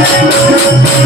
Gracias.